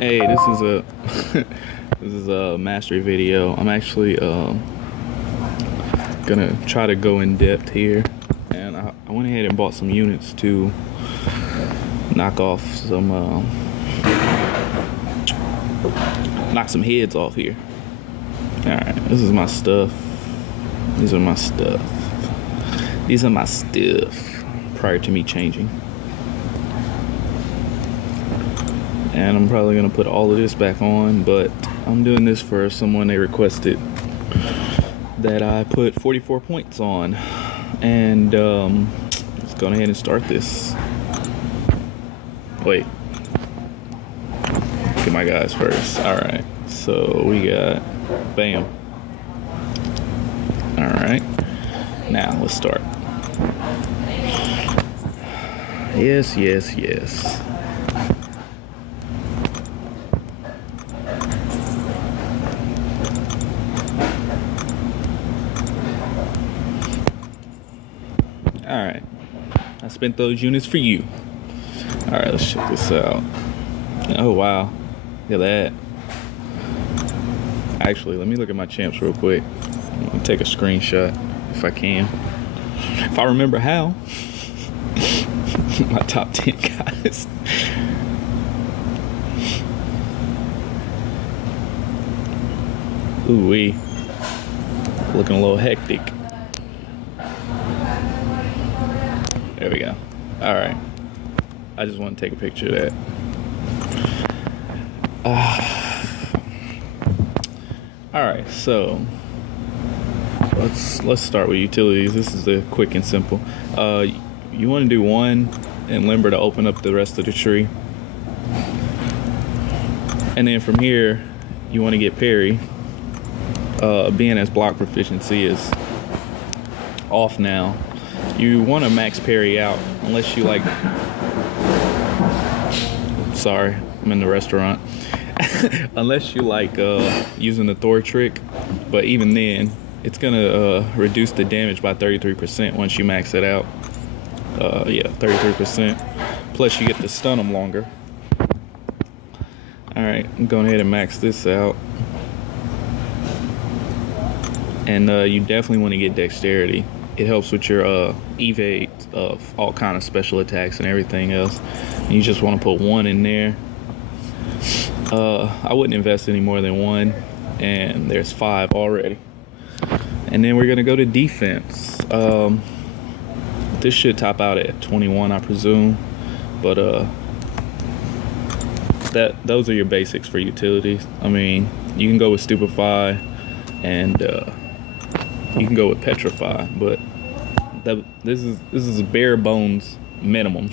Hey, this is a this is a mastery video. I'm actually gonna try to go in depth here, and I went ahead and bought some units to knock off some knock some heads off here. All right, this is my stuff. These are my stuff. These are my stuff prior to me changing. And I'm probably gonna put all of this back on, but I'm doing this for someone they requested that I put 44 points on. And let's go ahead and start this. Wait, get my guys first. All right, so we got bam. All right, now let's start. Yes. Alright, I spent those units for you. Alright, let's check this out. Oh wow, look at that. Actually, let me look at my champs real quick. I'm gonna take a screenshot if I can. If I remember how. My top 10 guys. Ooh-wee. Looking a little hectic. There we go. All right. I just want to take a picture of that. All right. So let's start with utilities. This is the quick and simple. You want to do one and limber to open up the rest of the tree, and then from here you want to get parry. Being as block proficiency is off now, you want to max parry out unless you like. Sorry, I'm in the restaurant. Unless you like using the Thor trick, but even then, it's gonna reduce the damage by 33% once you max it out. Yeah, 33%. Plus, you get to stun them longer. All right, I'm going ahead and max this out. And you definitely want to get dexterity. It helps with your evade of all kind of special attacks and everything else. And you just want to put one in there. I wouldn't invest any more than one, and there's 5 already. And then we're gonna go to defense. This should top out at 21, I presume. But those are your basics for utilities. I mean, you can go with stupefy, and you can go with petrify, but this is a bare bones minimum.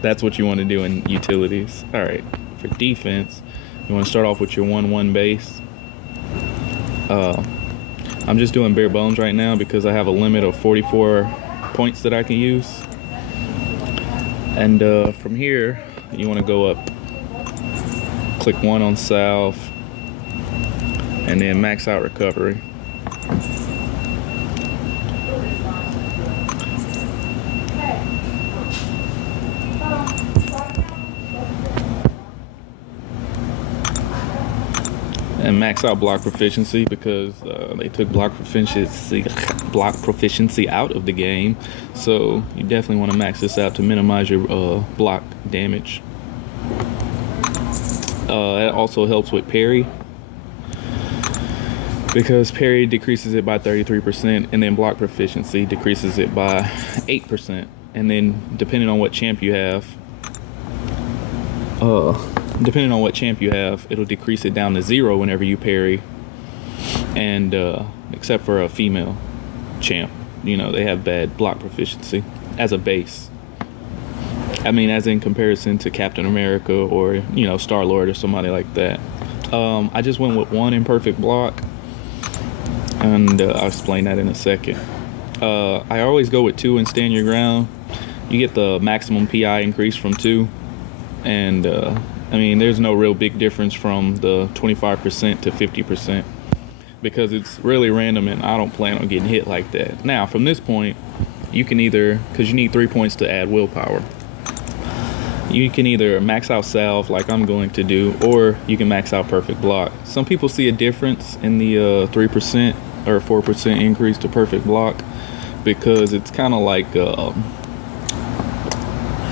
That's what you want to do in utilities. All right, for defense, you want to start off with your 1/1 base. I'm just doing bare bones right now because I have a limit of 44 points that I can use. And from here, you want to go up, click 1 on south, and then max out recovery. And max out block proficiency because they took block proficiency out of the game. So you definitely want to max this out to minimize your block damage. It also helps with parry, because parry decreases it by 33%, and then block proficiency decreases it by 8%. And then depending on what champ you have, it'll decrease it down to 0 whenever you parry. And except for a female champ, you know, they have bad block proficiency as a base. I mean, as in comparison to Captain America or, you know, Star-Lord or somebody like that. I just went with 1 imperfect block, and I'll explain that in a second. I always go with 2 and stand your ground. You get the maximum PI increase from 2, and I mean, there's no real big difference from the 25% to 50%, because it's really random, and I don't plan on getting hit like that. Now, from this point, you can either, because you need 3 points to add willpower. You can either max out salve like I'm going to do, or you can max out perfect block. Some people see a difference in the 3% or 4% increase to perfect block, because it's kind of like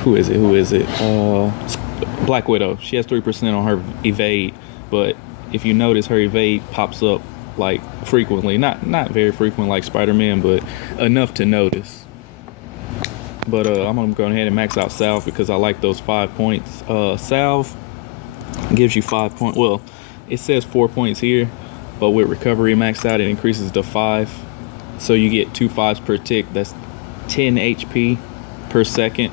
who is it? Black Widow. She has 3% on her evade, but if you notice, her evade pops up like frequently. Not very frequent like Spider-Man, but enough to notice. But I'm gonna go ahead and max out salve because I like those 5 points. Salve gives you 5 points. Well, it says 4 points here, but with recovery maxed out, it increases to 5. So you get 2 5s per tick. That's 10 HP per second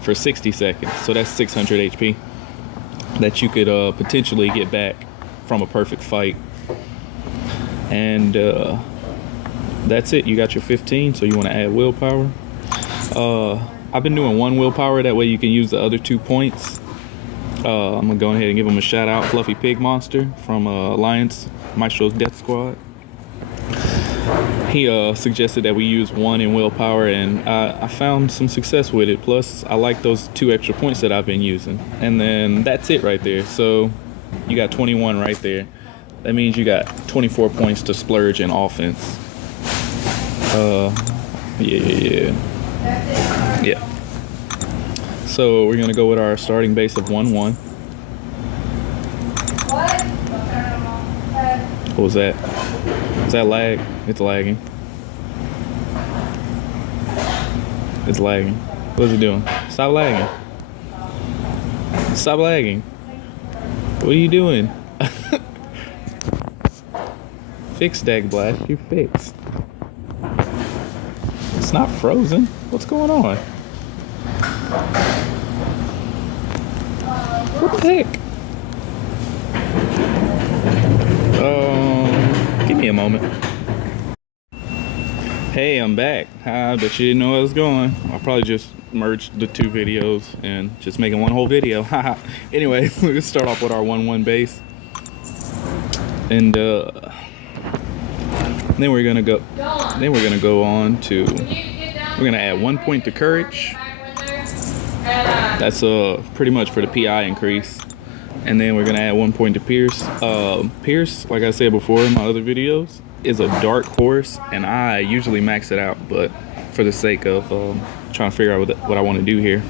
for 60 seconds. So that's 600 HP that you could potentially get back from a perfect fight. And that's it. You got your 15. So you want to add willpower. I've been doing 1 willpower, that way you can use the other 2 points. I'm gonna go ahead and give him a shout out, Fluffy Pig Monster from Alliance Maestro's Death Squad. He suggested that we use 1 in willpower, and I found some success with it. Plus, I like those 2 extra points that I've been using. And then that's it right there. So you got 21 right there. That means you got 24 points to splurge in offense. Yeah. So we're gonna go with our starting base of 1-1. What was that? Is that lag? It's lagging. It's lagging. What's it doing? Stop lagging. Stop lagging. What are you doing? Fix Dag Blast. You fixed. It's not frozen. What's going on? What the heck? Give me a moment. Hey, I'm back. I bet you didn't know I was going. I'll probably just merge the 2 videos and just making one whole video. Anyway, let's start off with our 1-1 base. And then we're gonna go on to, we're gonna add 1 point to courage. That's pretty much for the PI increase. And then we're gonna add 1 point to Pierce. Pierce, like I said before in my other videos, is a dark horse, and I usually max it out, but for the sake of trying to figure out what I want to do here,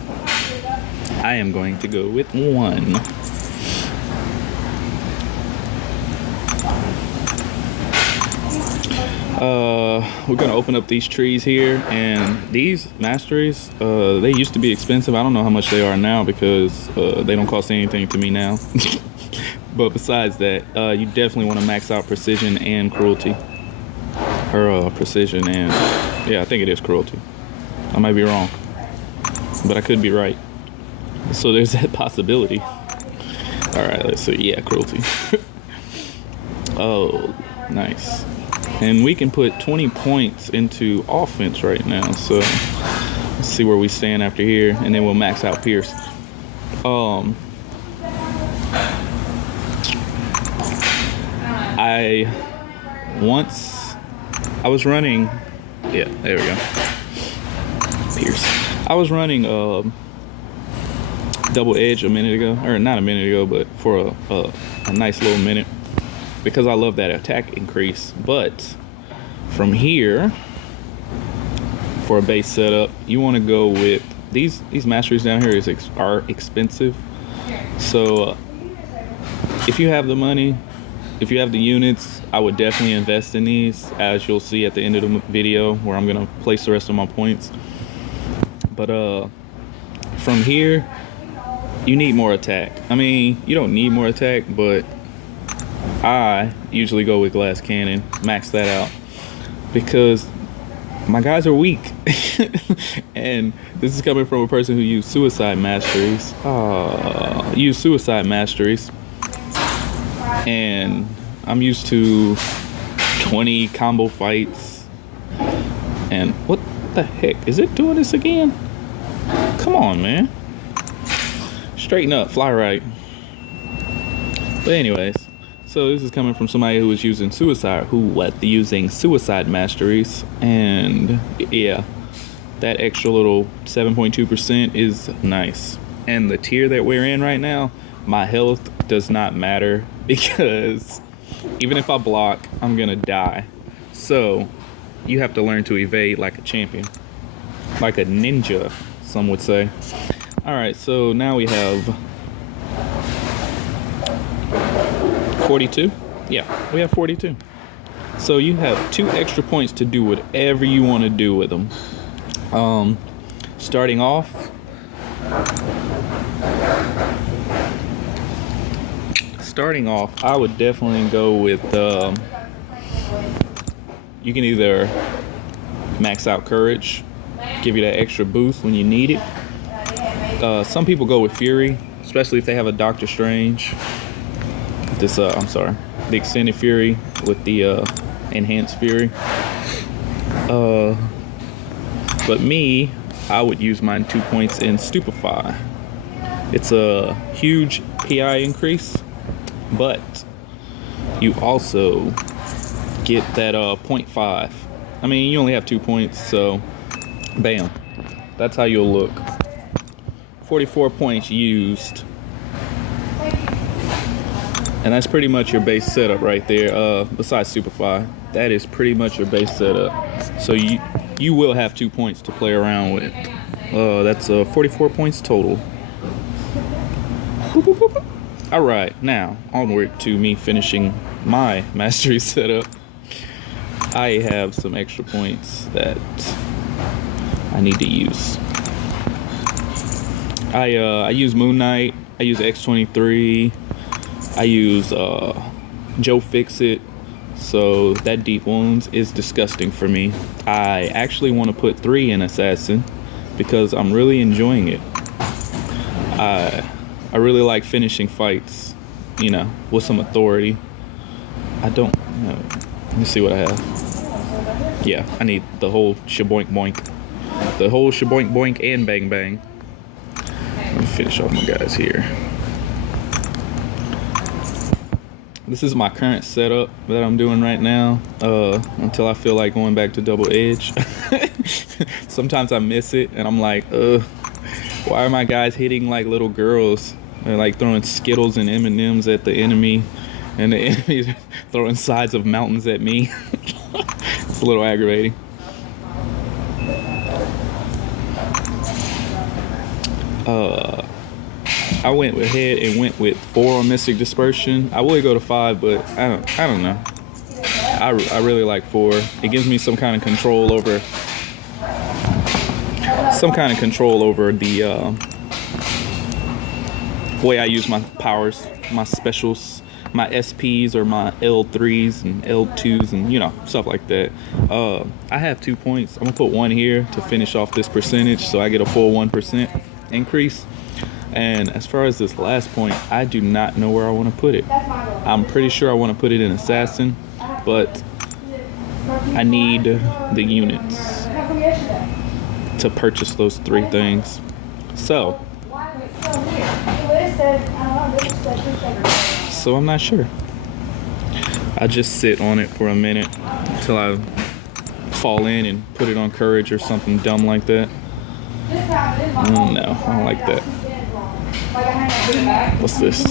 I am going to go with 1. We're gonna open up these trees here, and these masteries, they used to be expensive. I don't know how much they are now because they don't cost anything to me now. But besides that, you definitely want to max out precision and cruelty, or precision and, yeah, I think it is cruelty. I might be wrong, but I could be right. So there's that possibility. All right, let's see. Yeah, cruelty. Oh, nice. And we can put 20 points into offense right now. So let's see where we stand after here, and then we'll max out Pierce. I was running, yeah, there we go. Pierce. I was running double edge a minute ago, or not a minute ago, but for a nice little minute, because I love that attack increase. But from here, for a base setup, you want to go with these masteries down here are expensive. So if you have the money, if you have the units, I would definitely invest in these, as you'll see at the end of the video where I'm gonna place the rest of my points. But from here, you need more attack. I mean, you don't need more attack, but I usually go with glass cannon, max that out, because my guys are weak. And this is coming from a person who used suicide masteries. And I'm used to 20 combo fights. And what the heck? Is it doing this again? Come on, man. Straighten up, fly right. But anyways, so this is coming from somebody who was using suicide masteries, and yeah, that extra little 7.2% is nice. and the tier that we're in right now, my health does not matter, because even if I block, I'm gonna die. So you have to learn to evade like a champion, like a ninja, some would say. All right, so now we have 42. Yeah, we have 42. So you have 2 extra points to do whatever you want to do with them. Starting off, I would definitely go with, you can either max out courage, give you that extra boost when you need it. Some people go with Fury, especially if they have a Doctor Strange. The extended Fury with the enhanced Fury. But me, I would use mine 2 points in Stupefy. It's a huge PI increase, but you also get that 0.5. I mean, you only have 2 points, so bam, that's how you'll look. 44 points used, and that's pretty much your base setup right there. Besides Stupefy, that is pretty much your base setup. So you will have 2 points to play around with. That's 44 points total. Boop, boop, boop, boop. All right, now onward to me finishing my mastery setup. I have some extra points that I need to use. I use Moon Knight. I use X-23. I use Joe Fixit. So that deep wounds is disgusting for me. I actually want to put 3 in Assassin because I'm really enjoying it. I really like finishing fights, you know, with some authority. Let me see what I have. Yeah, I need the whole shaboink boink. The whole shaboink boink and bang bang. Let me finish off my guys here. This is my current setup that I'm doing right now, until I feel like going back to double edge. Sometimes I miss it and I'm like, why are my guys hitting like little girls? They're like throwing Skittles and M&Ms at the enemy, and the enemy's throwing sides of mountains at me. It's a little aggravating. I went ahead and went with 4 on Mystic Dispersion. I would go to 5, but I don't know. I really like 4. It gives me some kind of control over the way I use my powers, my specials, my SPs or my L3s and L2s and, you know, stuff like that. I have 2 points. I'm gonna put 1 here to finish off this percentage so I get a full 1% increase. And as far as this last point, I do not know where I want to put it. I'm pretty sure I want to put it in Assassin, but I need the units to purchase those 3 things. So I'm not sure. I just sit on it for a minute until I fall in and put it on courage or something dumb like that. No, I don't like that. What's this?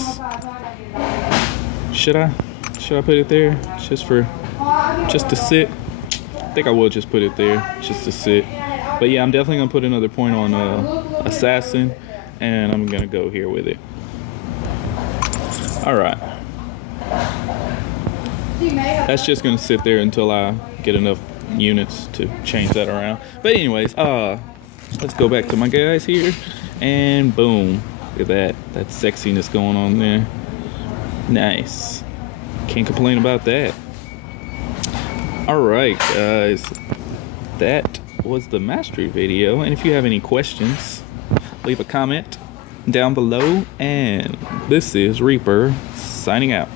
Should I put it there just to sit? I think I will just put it there just to sit. But yeah, I'm definitely gonna put another point on Assassin, and I'm gonna go here with it. All right. That's just gonna sit there until I get enough units to change that around. But anyways, let's go back to my guys here, and boom. Look at that sexiness going on there. Nice. Can't complain about that. All right, guys. That was the mastery video. And if you have any questions, leave a comment down below. And this is Reaper signing out.